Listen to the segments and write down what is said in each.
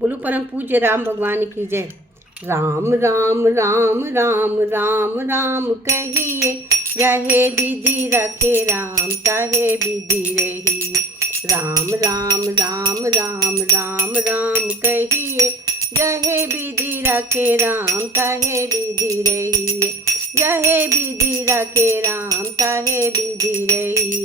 बोलो परम पूज्य राम भगवान की जय। राम राम राम राम राम राम कहिए, रहे विधि रखे राम ताहे विधि रही। राम राम राम राम राम राम कहिए, रहे विधि रखे राम ताहे विधि रही। रहे विधि रखे राम ताहे विधि रही।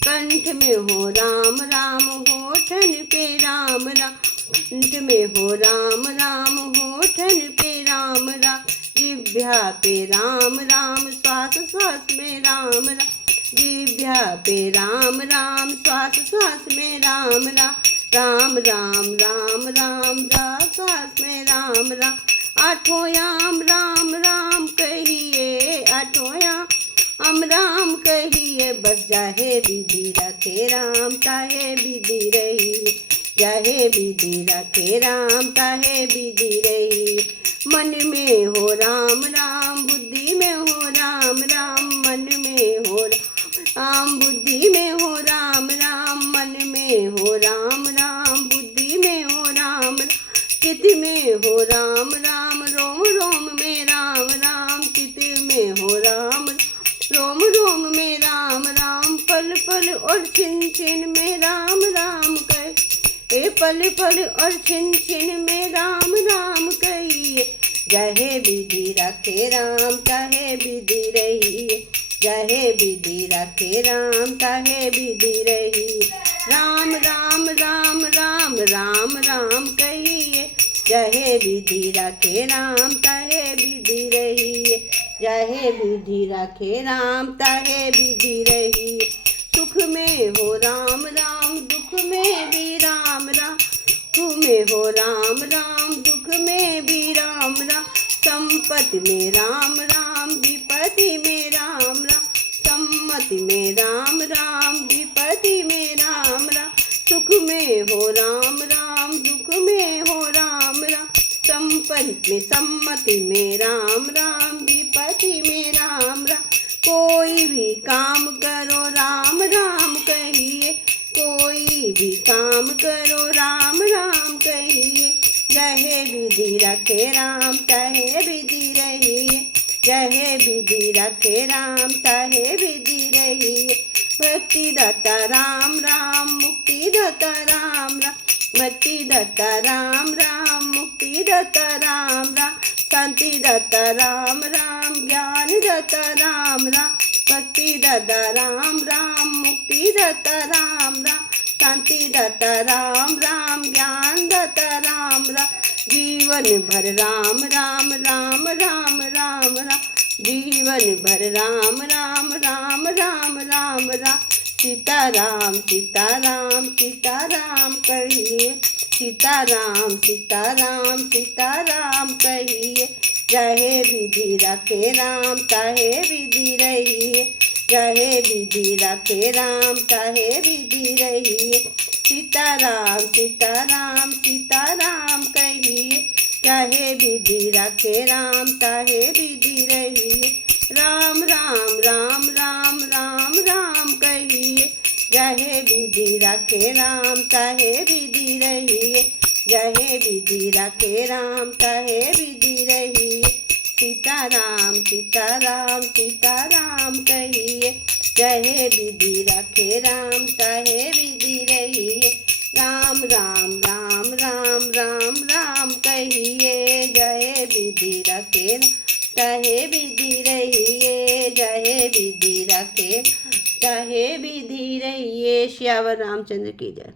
कंठ में हो राम राम होठन पे राम राम, कंठ में हो राम राम होठन पे राम राम। जिह्वा पे राम राम श्वास श्वास में राम राम। जिह्वा पे राम राम श्वास श्वास में राम राम। राम राम राम राम श्वास श्वास में राम राम। आठों याम राम राम कहिए, आठों याम राम कहिए। बस जाहे विधि रखे राम ताहे विधि रही। जाहे विधि रखे राम ताहे विधि रही। मन में हो राम राम बुद्धि में हो राम राम। मन में हो राम बुद्धि में हो राम राम। मन में हो राम राम बुद्धि में हो राम राम। चित में हो राम राम रोम रोम में राम राम। चित में हो राम रोम रोम में राम राम। पल पल और छिन छिन में राम राम कहे, ए पल पल और छिन छिन में राम राम कहिए। जहे विधि रखे राम ताहे विधि रही। जहे विधि रखे राम ताहे विधि रही। राम राम राम राम राम राम कहिए, जहे विधि रखे राम ताहे विधि रही। जहे विधि रखे राम ताहे विधि रही। सुख में हो राम राम दुख में भी राम राम। सुख में हो राम राम दुख में भी राम राम। संपत्ति में राम राम विपत्ति में राम राम। सम्मति में राम राम विपत्ति में राम राम। सुख में हो राम राम दुख में हो राम राम। संपत्ति में सम्मति में राम राम विपत्ति में राम राम। कोई भी काम करो राम राम कहिए। कोई भी काम करो राम राम कहिए। जहे विधि रखे राम ताहे विधि रही। जहे विधि रखे राम ताहे विधि रही। भक्ति दाता राम राम मुक्ति दाता राम राम। भक्ति दाता राम राम मुक्ति दाता राम राम। शांति दाता राम राम ज्ञान दाता राम राम। भक्ति दाता राम राम मुक्ति दाता राम राम। शांति दाता राम राम ज्ञान दाता राम राम। जीवन भर राम राम राम राम राम राम। जीवन भर राम राम राम राम राम राम। सीताराम सीताराम सीताराम कहिए। सीताराम सीताराम सीताराम कहिए। जहे विधि रखे राम ताहे विधि रही। जहे विधि रखे राम ताहे विधि रही। सीताराम सीताराम सीताराम कहिए। जहे विधि रखे राम ताहे विधि रही। राम राम राम राम राम राम कहिए। जहे विधि रखे राम ताहे विधि रही। जहे विधि रखे राम ताहे विधि रही। सीताराम सीताराम सीताराम कहिए। जहे विधि रखे राम ताहे विधि रही। राम राम राम राम राम राम कहिए। जहे विधि रखे ताहे विधि रही। जहे विधि रखे ताहे विधि रही। श्यावर रामचंद्र की जय।